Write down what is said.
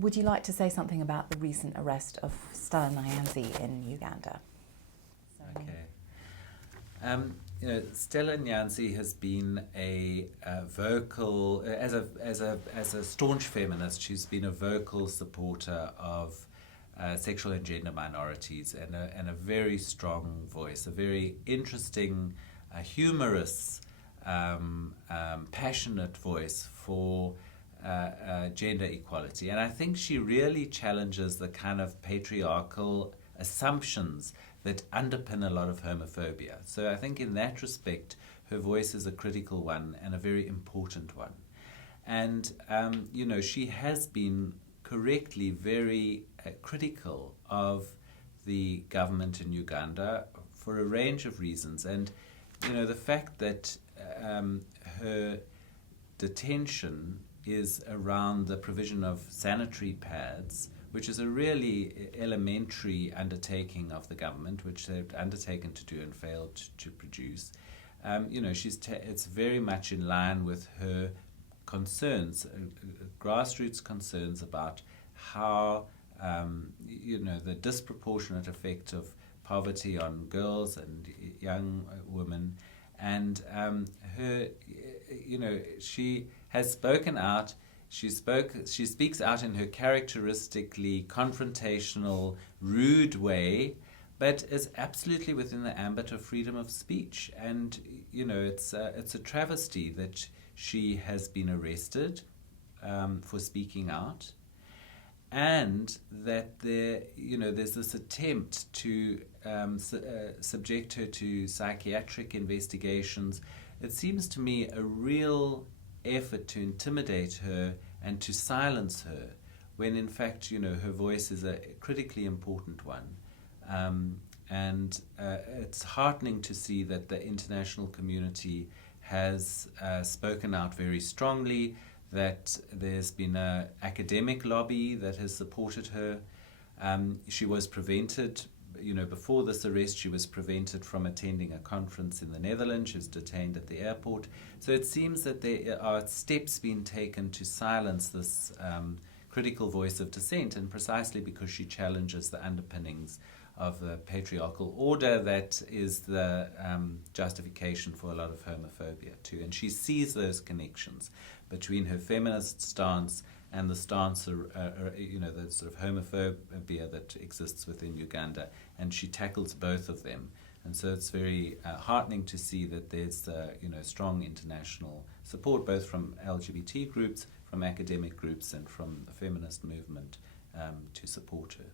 would you like to say something about the recent arrest of Stella Nyanzi in Uganda? Okay. Stella Nyanzi has been a vocal, as a staunch feminist, she's been a vocal supporter of sexual and gender minorities, and a very strong voice, a very interesting, humorous, passionate voice for gender equality. And I think she really challenges the kind of patriarchal assumptions that underpin a lot of homophobia. So I think in that respect, her voice is a critical one and a very important one. And, she has been correctly very critical of the government in Uganda for a range of reasons. And, the fact that her detention is around the provision of sanitary pads, which is a really elementary undertaking of the government, which they've undertaken to do and failed to produce. It's very much in line with her concerns, grassroots concerns about how, the disproportionate effect of poverty on girls and young women. And she has spoken out. She speaks out in her characteristically confrontational, rude way, but is absolutely within the ambit of freedom of speech. And it's a travesty that she has been arrested for speaking out, and that there's this attempt to subject her to psychiatric investigations. It seems to me a real effort to intimidate her and to silence her, when in fact, her voice is a critically important one. And it's heartening to see that the international community has spoken out very strongly, that there's been an academic lobby that has supported her. She was prevented, before this arrest, she was prevented from attending a conference in the Netherlands. She was detained at the airport. So it seems that there are steps being taken to silence this critical voice of dissent, and precisely because she challenges the underpinnings of the patriarchal order that is the justification for a lot of homophobia too. And she sees those connections between her feminist stance and the stance, the sort of homophobia that exists within Uganda, and she tackles both of them. And so it's very heartening to see that there's strong international support, both from LGBT groups, from academic groups, and from the feminist movement to support her.